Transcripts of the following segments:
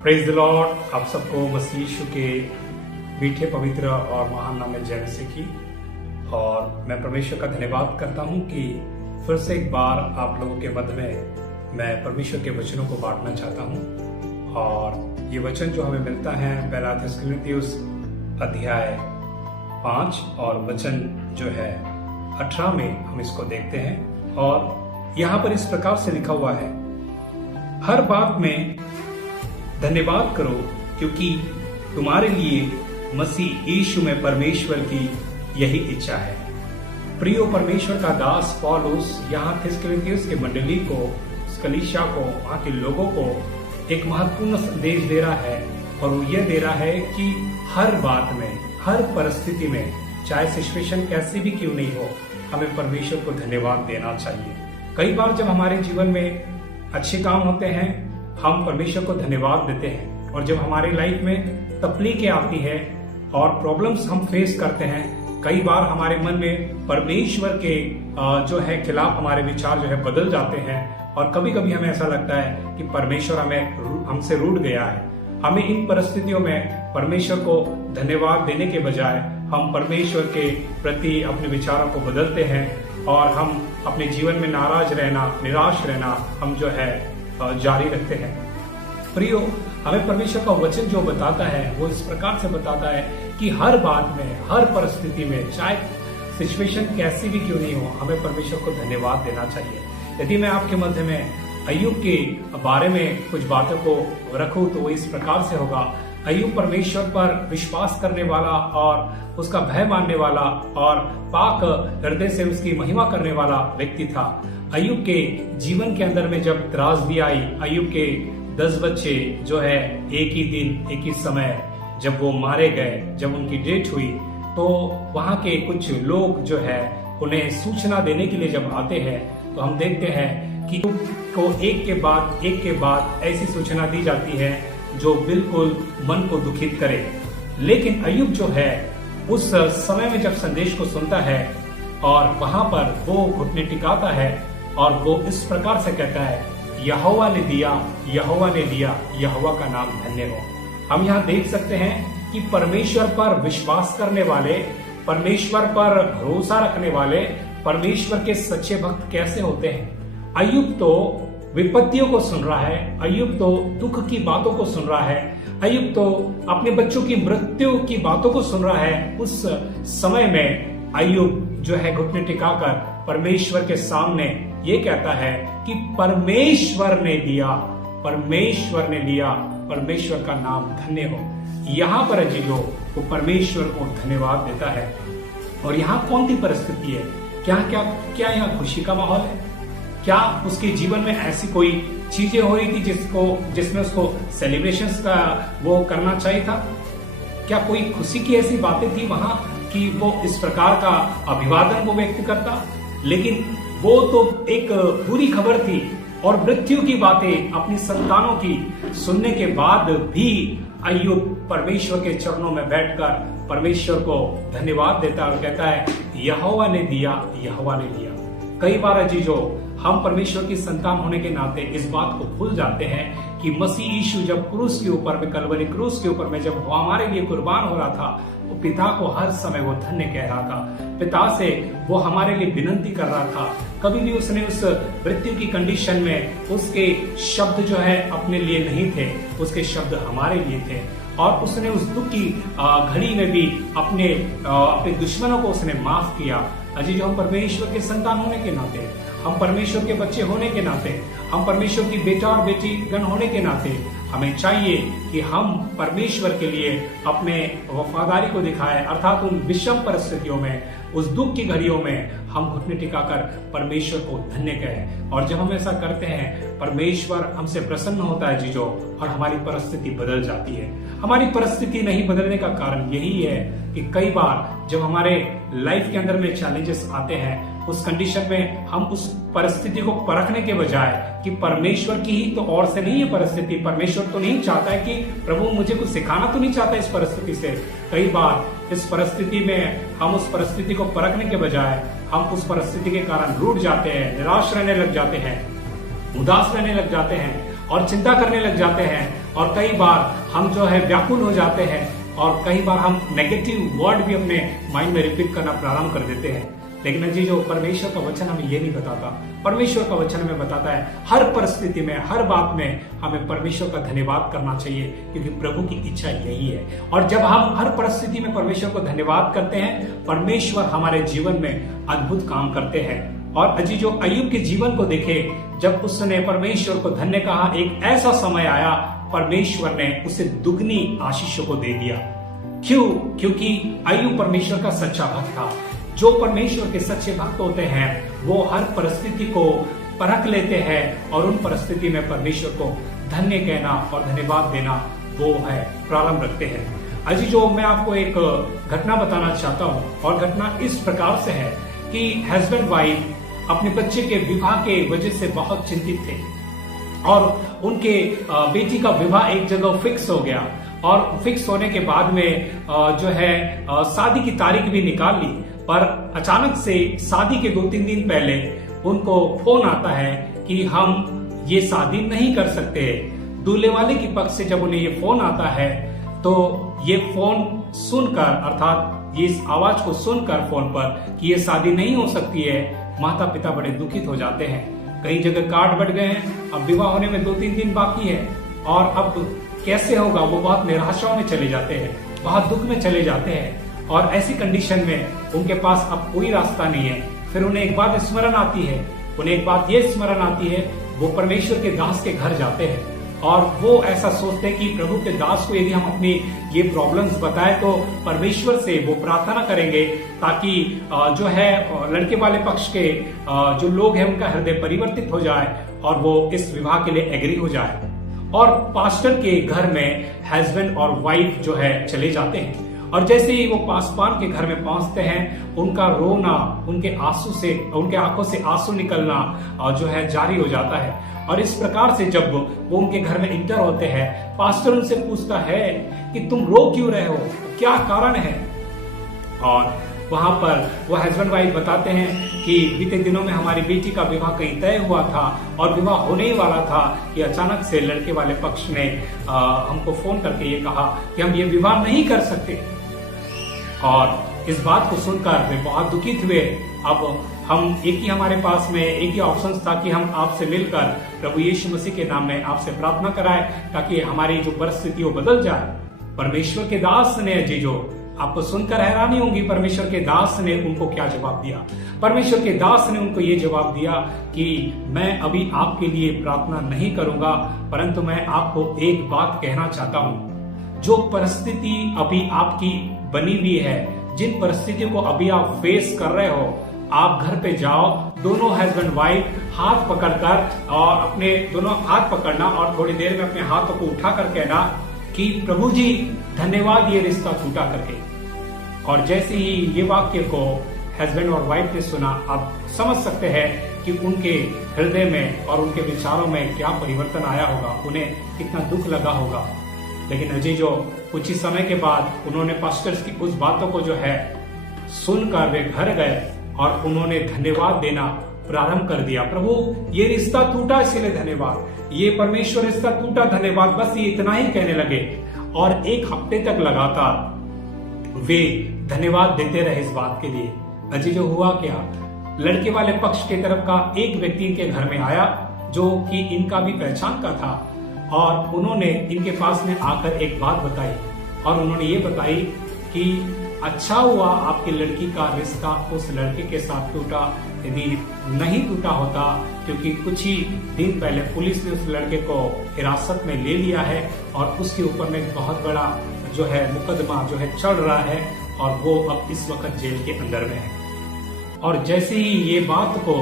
Praise the Lord. आप सबको मसीह यीशु के मीठे पवित्र और महान नाम में जय मसीह की। और मैं परमेश्वर का धन्यवाद करता हूं कि फिर से एक बार आप लोगों के मध्य में मैं परमेश्वर के वचनों को बांटना चाहता हूं। और ये वचन जो हमें मिलता है पहला थिस्सलुनीकियोस अध्याय 5 और वचन जो है 18 में हम इसको देखते हैं। और यहाँ पर इस प्रकार से लिखा हुआ है, हर बात में धन्यवाद करो क्योंकि तुम्हारे लिए मसीह यीशु में परमेश्वर की यही इच्छा है। प्रियो परमेश्वर का दास पौलुस यहाँ थिस्सलुनीकियोस के मंडली को, कलीसिया को, वहां के लोगों को एक महत्वपूर्ण संदेश दे रहा है। और वो ये दे रहा है कि हर बात में, हर परिस्थिति में, चाहे सिचुएशन कैसी भी क्यों नहीं हो, हमें परमेश्वर को धन्यवाद देना चाहिए। कई बार जब हमारे जीवन में अच्छे काम होते हैं हम परमेश्वर को धन्यवाद देते हैं, और जब हमारी लाइफ में तकलीफें आती है और प्रॉब्लम्स हम फेस करते हैं, कई बार हमारे मन में परमेश्वर के जो है खिलाफ हमारे विचार जो है बदल जाते हैं। और कभी कभी हमें ऐसा लगता है कि परमेश्वर हमसे रूठ गया है। हमें इन परिस्थितियों में परमेश्वर को धन्यवाद देने के बजाय हम परमेश्वर के प्रति अपने विचारों को बदलते हैं और हम अपने जीवन में नाराज रहना, निराश रहना हम जो है जारी रखते हैं। प्रियो, हमें परमेश्वर का वचन जो बताता है वो इस प्रकार से बताता है कि हर बात में, हर परिस्थिति में, चाहे सिचुएशन कैसी भी क्यों नहीं हो, हमें परमेश्वर को धन्यवाद देना चाहिए। यदि मैं आपके मध्य में अय्यूब के बारे में कुछ बातों को रखूं तो वो इस प्रकार से होगा। अय्यूब परमेश्वर पर विश्वास करने वाला और उसका भय मानने वाला और पाक हृदय से उसकी महिमा करने वाला व्यक्ति था। अय्यूब के जीवन के अंदर में जब त्रासदी आई, अय्यूब के 10 बच्चे जो है एक ही दिन, एक ही समय जब वो मारे गए, जब उनकी डेथ हुई, तो वहां के कुछ लोग जो है उन्हें सूचना देने के लिए जब आते हैं तो हम देखते हैं कि को एक के बाद ऐसी सूचना दी जाती है जो बिल्कुल मन को दुखित करे। लेकिन अय्यूब जो है उस समय में जब संदेश को सुनता है और वहां पर वो घुटने टिकाता है और वो इस प्रकार से कहता है, यहोवा ने दिया, यहोवा ने लिया, यहोवा का नाम धन्य हो। हम यहाँ देख सकते हैं कि परमेश्वर पर विश्वास करने वाले, परमेश्वर पर भरोसा रखने वाले, परमेश्वर के सच्चे भक्त कैसे होते हैं। अय्यूब तो विपत्तियों को सुन रहा है, अय्यूब तो दुख की बातों को सुन रहा है, अय्यूब तो अपने बच्चों की मृत्यु की बातों को सुन रहा है। उस समय में अय्यूब जो है घुटने टिकाकर परमेश्वर के सामने ये कहता है कि परमेश्वर ने दिया, परमेश्वर ने लिया, परमेश्वर का नाम धन्य हो। यहाँ पर अजीजों वो परमेश्वर को धन्यवाद देता है। और यहाँ कौन सी परिस्थिति है? क्या यहाँ खुशी का माहौल है? क्या उसके जीवन में ऐसी कोई चीजें हो रही थी जिसमें उसको सेलिब्रेशंस का वो करना चाहिए था? क्या कोई खुशी की ऐसी बातें थी वहां कि वो इस प्रकार का अभिवादन वो व्यक्त करता? लेकिन वो तो एक बुरी खबर थी और मृत्यु की बातें अपनी संतानों की सुनने के बाद भी अय्यूब परमेश्वर के चरणों में बैठकर परमेश्वर को धन्यवाद देता और कहता है, यहोवा ने दिया, यहोवा ने लिया। कई बार अजीजों हम परमेश्वर की संतान होने के नाते इस बात को भूल जाते हैं कि मसीह यीशु जब क्रूस के ऊपर में, कलवरी क्रूस के ऊपर में जब वो हमारे लिए कुर्बान हो रहा था, वो पिता को हर समय वो धन्य कह रहा था। पिता से वो हमारे लिए विनती कर रहा था। कभी भी उसने उस मृत्यु की कंडीशन में उसके शब्द जो है अपने लिए नहीं थे, उसके शब्द हमारे लिए थे। और उसने उस दुख की घड़ी में भी अपने दुश्मनों को उसने माफ किया। अजी जो हम परमेश्वर के संतान होने के नाते, हम परमेश्वर के बच्चे होने के नाते, हम परमेश्वर की बेटा और बेटी गण होने के नाते हमें चाहिए कि हम परमेश्वर के लिए अपने वफादारी को दिखाएं। अर्थात उन विषम परिस्थितियों में, उस दुख की घड़ियों में हम घुटने टिकाकर परमेश्वर को धन्य कहें। और जब हम ऐसा करते हैं, परमेश्वर हमसे प्रसन्न होता है जीजो, और हमारी परिस्थिति बदल जाती है। हमारी परिस्थिति नहीं बदलने का कारण यही है कि कई बार जब हमारे लाइफ के अंदर में चैलेंजेस आते हैं, उस कंडीशन में हम उस परिस्थिति को परखने के बजाय कि परमेश्वर की ही तो और से नहीं है परिस्थिति, परमेश्वर तो नहीं चाहता है कि प्रभु मुझे कुछ सिखाना तो नहीं चाहता इस परिस्थिति से। कई बार इस परिस्थिति में हम उस परिस्थिति को परखने के बजाय हम उस परिस्थिति के कारण रूठ जाते हैं, निराश रहने लग जाते हैं, उदास रहने लग जाते हैं और चिंता करने लग जाते हैं, और कई बार हम जो है व्याकुल हो जाते हैं, और कई बार हम नेगेटिव वर्ड भी अपने माइंड में रिपीट करना प्रारंभ कर देते हैं। लेकिन अजी जो परमेश्वर का वचन हमें ये नहीं बताता। परमेश्वर का वचन हमें बताता है हर परिस्थिति में, हर बात में हमें परमेश्वर का धन्यवाद करना चाहिए, क्योंकि प्रभु की इच्छा यही है। और जब हम हर परिस्थिति में परमेश्वर को धन्यवाद करते हैं, परमेश्वर हमारे जीवन में अद्भुत काम करते हैं। और अजी जो अय्यूब के जीवन को देखे, जब उसने परमेश्वर को धन्य कहा, एक ऐसा समय आया परमेश्वर ने उसे दुगनी आशीषों को दे दिया। क्यों? क्योंकि अय्यूब परमेश्वर का सच्चा भक्त था। जो परमेश्वर के सच्चे भक्त होते हैं वो हर परिस्थिति को परख लेते हैं और उन परिस्थिति में परमेश्वर को धन्य कहना और धन्यवाद देना वो है प्रारंभ रखते हैं। अजी जो मैं आपको एक घटना बताना चाहता हूँ, और घटना इस प्रकार से है कि हस्बैंड वाइफ अपने बच्चे के विवाह के वजह से बहुत चिंतित थे, और उनके बेटी का विवाह एक जगह फिक्स हो गया, और फिक्स होने के बाद में जो है शादी की तारीख भी निकाल ली। पर अचानक से शादी के 2-3 दिन पहले उनको फोन आता है कि हम ये शादी नहीं कर सकते। दूल्हे वाले की पक्ष से जब उन्हें ये फोन आता है, तो ये फोन सुनकर, अर्थात ये इस आवाज को सुनकर फोन पर कि ये शादी नहीं हो सकती है, माता पिता बड़े दुखित हो जाते हैं। कई जगह कार्ड बट गए हैं, अब विवाह होने में 2-3 दिन बाकी है, और अब कैसे होगा, वो बहुत निराशा में चले जाते हैं, बहुत दुख में चले जाते हैं। और ऐसी कंडीशन में उनके पास अब कोई रास्ता नहीं है। फिर उन्हें एक बात स्मरण आती है, उन्हें एक बात ये स्मरण आती है, वो परमेश्वर के दास के घर जाते हैं, और वो ऐसा सोचते हैं कि प्रभु के दास को यदि हम अपनी ये प्रॉब्लम्स बताएं तो परमेश्वर से वो प्रार्थना करेंगे, ताकि जो है लड़के वाले पक्ष के जो लोग हैं उनका हृदय परिवर्तित हो जाए और वो इस विवाह के लिए एग्री हो जाए। और पास्टर के घर में हस्बैंड और वाइफ जो है चले जाते हैं, और जैसे ही वो पासवान के घर में पहुंचते हैं, उनका रोना, उनके आंखों से आंसू निकलना जो है जारी हो जाता है। और इस प्रकार से जब वो उनके घर में इंटर होते हैं, पास्टर उनसे पूछता है कि तुम रो क्यों रहे हो, क्या कारण है। और वहां पर वो हस्बैंड वाइफ बताते हैं कि बीते दिनों में हमारी बेटी का विवाह कहीं तय हुआ था और विवाह होने ही वाला था कि अचानक से लड़के वाले पक्ष ने हमको फोन करके ये कहा कि हम ये विवाह नहीं कर सकते। और इस बात को सुनकर वे बहुत दुखित हुए। अब हम एक ही हमारे पास में एक ही ऑप्शन था कि हम आपसे मिलकर प्रभु यीशु मसीह के नाम में आपसे प्रार्थना कराएं, ताकि हमारी जो परिस्थिति वो बदल जाए। परमेश्वर के दास ने जीजो, आपको सुनकर हैरानी होगी, परमेश्वर के दास ने उनको क्या जवाब दिया। परमेश्वर के दास ने उनको ये जवाब दिया कि मैं अभी आपके लिए प्रार्थना नहीं करूंगा, परंतु मैं आपको एक बात कहना चाहता हूं। जो परिस्थिति अभी आपकी बनी हुई है, जिन परिस्थितियों को अभी आप फेस कर रहे हो, आप घर पे जाओ, दोनों हस्बैंड वाइफ हाथ पकड़कर, और अपने दोनों हाथ पकड़ना और थोड़ी देर में अपने हाथों को उठा कर कहना कि प्रभु जी धन्यवाद ये रिश्ता टूटा करके। और जैसे ही ये वाक्य को हस्बैंड और वाइफ ने सुना, आप समझ सकते हैं कि उनके हृदय में और उनके विचारों में क्या परिवर्तन आया होगा, उन्हें कितना दुख लगा होगा। लेकिन अजय जो कुछ ही समय के बाद उन्होंने पास्टर्स की उस बातों को जो है सुनकर वे घर गए और उन्होंने धन्यवाद देना प्रारंभ कर दिया। प्रभु ये रिश्ता टूटा इसलिए धन्यवाद, ये परमेश्वर रिश्ता टूटा धन्यवाद, बस ये इतना ही कहने लगे। और एक हफ्ते तक लगातार वे धन्यवाद देते रहे इस बात के लिए। अजय जो हुआ क्या, लड़के वाले पक्ष की तरफ का एक व्यक्ति इनके घर में आया जो कि इनका भी पहचान का था, और उन्होंने इनके पास में आकर एक बात बताई, और उन्होंने ये बताई कि अच्छा हुआ आपकी लड़की का रिश्ता उस लड़के के साथ टूटा, यदि नहीं टूटा होता, क्योंकि कुछ ही दिन पहले पुलिस ने उस लड़के को हिरासत में ले लिया है और उसके ऊपर में बहुत बड़ा जो है मुकदमा जो है चल रहा है, और वो अब इस वक्त जेल के अंदर में है। और जैसे ही ये बात को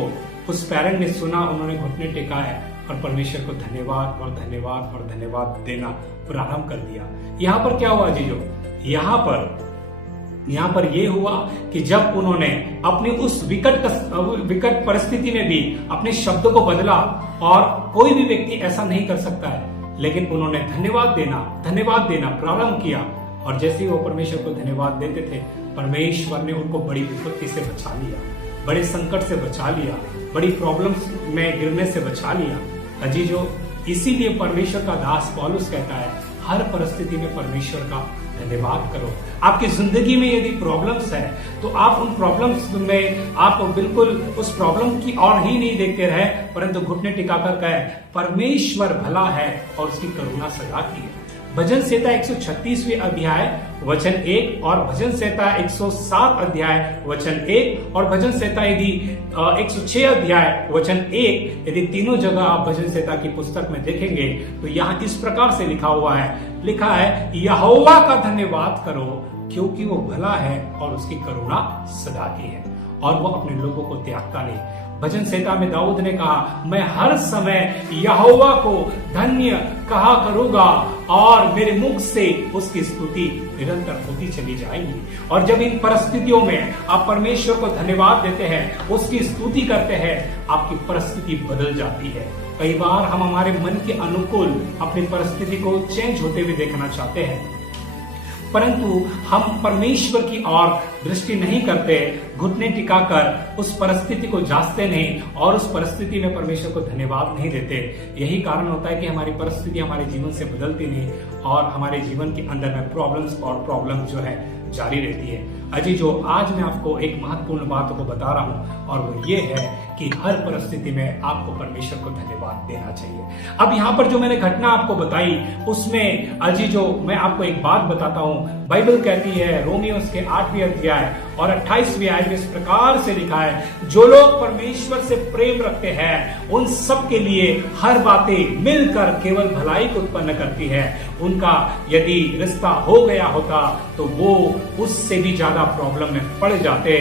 उस पेरेंट ने सुना, उन्होंने घुटने टेकाए और परमेश्वर को धन्यवाद और धन्यवाद और धन्यवाद देना प्रारंभ कर दिया। यहाँ पर क्या हुआ जीजो, यहाँ पर ये हुआ कि जब उन्होंने अपनी उस विकट परिस्थिति में भी अपने शब्दों को बदला, और कोई भी व्यक्ति ऐसा नहीं कर सकता है, लेकिन उन्होंने धन्यवाद देना प्रारंभ किया। और जैसे ही वो परमेश्वर को धन्यवाद देते थे, परमेश्वर ने उनको बड़ी विपत्ति से बचा लिया, बड़े संकट से बचा लिया, बड़ी प्रॉब्लम्स में गिरने से बचा लिया। अजीजो, इसीलिए परमेश्वर का दास पौलुस कहता है हर परिस्थिति में परमेश्वर का धन्यवाद करो। आपकी जिंदगी में यदि प्रॉब्लम्स है तो आप उन प्रॉब्लम्स में आप बिल्कुल उस प्रॉब्लम की ओर ही नहीं देखते रहे, परंतु घुटने टिकाकर कहे परमेश्वर भला है और उसकी करुणा सदा की है। भजन संहिता 136वें अध्याय वचन 1 और भजन संहिता 107 अध्याय वचन 1 और भजन संहिता यदि 106 अध्याय वचन 1, यदि तीनों जगह आप भजन संहिता की पुस्तक में देखेंगे तो यहाँ इस प्रकार से लिखा है यहोवा का धन्यवाद करो क्योंकि वो भला है और उसकी करुणा सदा की है और वो अपने लोगों को त्यागता नहीं। भजन संहिता में दाऊद ने कहा मैं हर समय यहोवा को धन्य कहा करूंगा और मेरे मुख से उसकी स्तुति निरंतर होती चली जाएगी। और जब इन परिस्थितियों में आप परमेश्वर को धन्यवाद देते हैं, उसकी स्तुति करते हैं, आपकी परिस्थिति बदल जाती है। कई बार हम हमारे मन के अनुकूल अपनी परिस्थिति को चेंज होते हुए देखना चाहते हैं, परंतु हम परमेश्वर की ओर दृष्टि नहीं करते, घुटने टिकाकर उस परिस्थिति को जांचते नहीं और उस परिस्थिति में परमेश्वर को धन्यवाद नहीं देते। यही कारण होता है कि हमारी परिस्थिति हमारे जीवन से बदलती नहीं और हमारे जीवन के अंदर में प्रॉब्लम जो है जारी रहती है। अजी जो आज मैं आपको एक महत्वपूर्ण बात को बता रहा हूं और वो ये है कि हर परिस्थिति में आपको परमेश्वर को धन्यवाद देना चाहिए। अब यहाँ पर जो मैंने घटना आपको बताई उसमें अजी जो मैं आपको एक बात बताता हूँ, बाइबल कहती है रोमियो के 8वें अध्याय और 28वें आयत में इस प्रकार से लिखा है जो लोग परमेश्वर से प्रेम रखते हैं उन सब के लिए हर बातें मिलकर केवल भलाई को उत्पन्न करती है। उनका यदि रिश्ता हो गया होता तो वो उससे भी ज्यादा प्रॉब्लम में पड़ जाते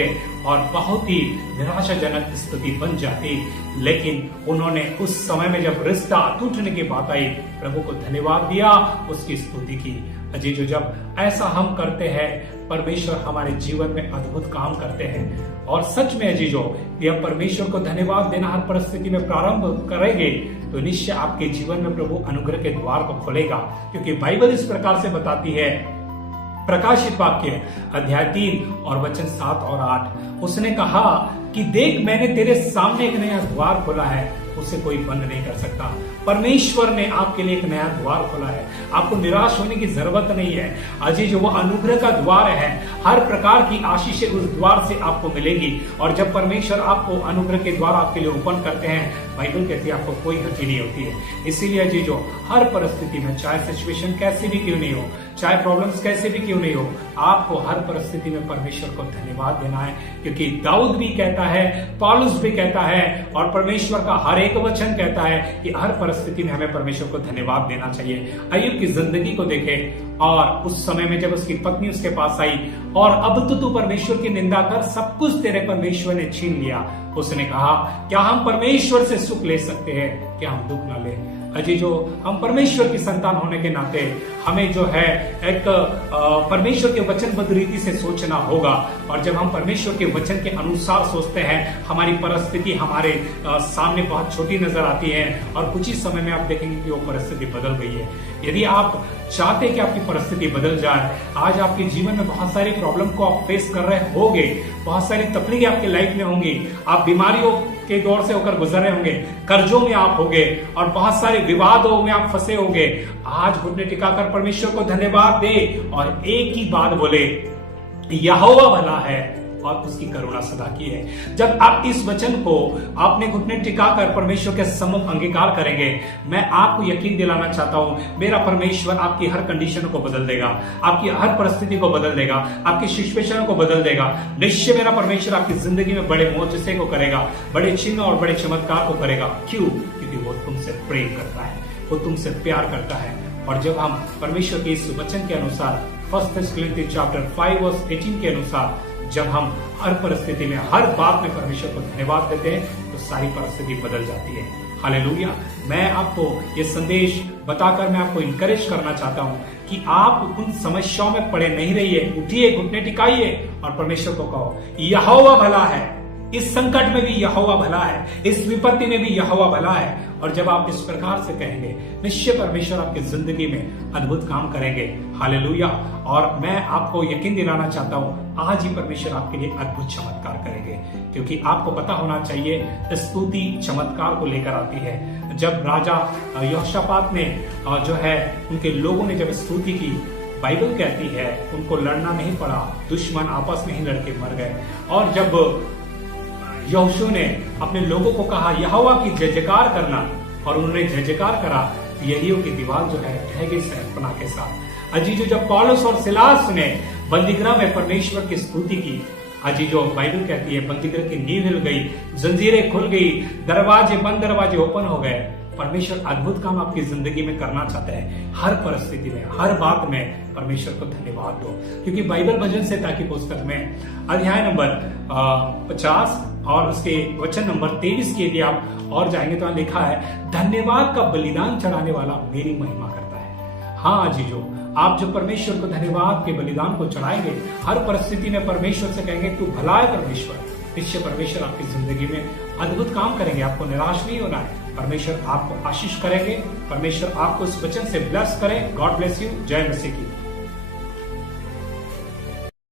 और बहुत ही निराशाजनक स्थिति बन जाती, लेकिन उन्होंने उस समय में जब रिश्ता टूटने की बात आई प्रभु को धन्यवाद दिया, उसकी स्तुति की। अजी जो जब ऐसा हम करते हैं परमेश्वर हमारे जीवन में अद्भुत काम करते हैं और सच में अजीजों कि हम परमेश्वर को धन्यवाद देना हर परिस्थिति में प्रारंभ करेंगे तो निश्चय आपके जीवन में प्रभु अनुग्रह के द्वार को खोलेगा, क्योंकि बाइबल इस प्रकार से बताती है प्रकाशित वाक्य अध्याय 3 और वचन 7 और 8, उसने कहा कि देख मैंने तेरे सामने एक नया द्वार खोला है, उसे कोई बंद नहीं कर सकता। परमेश्वर ने आपके लिए एक नया द्वार खोला है, आपको निराश होने की जरूरत नहीं है। अजी जो वो अनुग्रह का द्वार है, हर प्रकार की आशीष उस द्वार से आपको मिलेगी और जब परमेश्वर आपको अनुग्रह के द्वार आपके लिए ओपन करते हैं, बाइबल कहती है आपको कोई हर्जी नहीं होती है। इसीलिए अजी जो हर परिस्थिति में चाहे सिचुएशन कैसी भी क्यों नहीं हो, चाहे प्रॉब्लम्स कैसे भी क्यों नहीं हो, आपको हर परिस्थिति में परमेश्वर को धन्यवाद देना है, क्योंकि दाऊद भी कहता है, पौलुस भी कहता है और परमेश्वर का हर एक वचन कहता है कि हर परिस्थिति में हमें परमेश्वर को धन्यवाद देना चाहिए। अय्यूब की जिंदगी को देखें और उस समय में जब उसकी पत्नी उसके पास आई और अब तो तू परमेश्वर की निंदा कर, सब कुछ तेरे परमेश्वर ने छीन लिया, उसने कहा क्या हम परमेश्वर से सुख ले सकते हैं, क्या हम दुख न ले। अजी जो हम परमेश्वर की संतान होने के नाते हमें जो है एक परमेश्वर के वचनबद्ध रीति से सोचना होगा और जब हम परमेश्वर के वचन के अनुसार सोचते हैं हमारी परिस्थिति हमारे सामने बहुत छोटी नजर आती है और कुछ ही समय में आप देखेंगे कि वो परिस्थिति बदल गई है। यदि आप चाहते हैं कि आपकी परिस्थिति बदल जाए, आज आपके जीवन में बहुत सारी प्रॉब्लम को आप फेस कर रहे होंगे, बहुत सारी तकलीफें आपकी लाइफ में होंगी, आप बीमारियों के दौर से होकर गुजर रहे होंगे, कर्जों में आप होंगे और बहुत सारे विवादों में आप फंसे होंगे। आज घुटने टिकाकर परमेश्वर को धन्यवाद दे और एक ही बात बोले, यहोवा भला है और उसकी करुणा सदा की है। जब आप इस वचन को अपने घुटने टिकाकर परमेश्वर के सम्मुख अंगीकार करेंगे, मैं आपको यकीन दिलाना चाहता हूं मेरा परमेश्वर आपकी हर कंडीशन को बदल देगा, आपकी हर परिस्थिति को बदल देगा, आपकी सिचुएशन को बदल देगा। निश्चय मेरा परमेश्वर आपकी जिंदगी में बड़े मोर्चे को करेगा, बड़े चिन्ह और बड़े चमत्कार को करेगा। क्यों? क्योंकि वो तुमसे प्रेम करता है, वो तुमसे प्यार करता है। और जब हम परमेश्वर के इस वचन के अनुसार 1 थिस्सलुनीसी चैप्टर 5 वर्स 18 के अनुसार जब हम हर परिस्थिति में हर बात में परमेश्वर को धन्यवाद देते हैं तो सारी परिस्थिति बदल जाती है। हालेलुया। मैं आपको ये संदेश बताकर मैं आपको इनकरेज करना चाहता हूं कि आप उन समस्याओं में पड़े नहीं रहिए, उठिए, घुटने टिकाइए और परमेश्वर को कहो यहोवा भला है इस संकट में भी यहोवा भला है, इस विपत्ति में भी यहोवा भला है। और जब आप इस प्रकार से कहेंगे, निश्चय परमेश्वर आपकी जिंदगी में अद्भुत काम करेंगे। हालेलुया। और मैं आपको यकीन दिलाना चाहता हूं, आज ही परमेश्वर आपके लिए अद्भुत चमत्कार करेंगे, क्योंकि आपको पता होना चाहिए स्तुति चमत्कार को लेकर आती है। जब राजा यहोशापात ने जो है उनके लोगों ने जब स्तुति की, बाइबल कहती है उनको लड़ना नहीं पड़ा, दुश्मन आपस में ही लड़के मर गए। और जब यहोशू ने अपने लोगों को कहा यहोवा की जय जयकार करना, और उन्होंने जय जयकार करा, यरीहो की दीवार जो है ढह गई शहरपनाह के साथ। अजीजो, जब पौलुस और सिलास ने बंदीगृह में परमेश्वर की स्तुति की, अजीजो, बाइबल कहती है बंदीगृह की नींव हिल गई, जंजीरें खुल गई, दरवाजे बंद दरवाजे ओपन हो गए। परमेश्वर अद्भुत काम आपकी जिंदगी में करना चाहता है। हर परिस्थिति में, हर बात में परमेश्वर को धन्यवाद दो, क्योंकि बाइबल भजन संहिता की पुस्तक में अध्याय नंबर 50 और उसके वचन नंबर 23 के यदि आप और जाएंगे तो लिखा है, धन्यवाद का बलिदान चढ़ाने वाला मेरी महिमा करता है। हाँ जीजो, आप जो परमेश्वर को धन्यवाद के बलिदान को चढ़ाएंगे, हर परिस्थिति में परमेश्वर से कहेंगे तू भला है परमेश्वर, निश्चय परमेश्वर आपकी जिंदगी में अद्भुत काम करेंगे। आपको निराश नहीं होना है, परमेश्वर आपको आशीष करेंगे, परमेश्वर आपको इस वचन से ब्लेस करें। God bless you. जय मसीह की।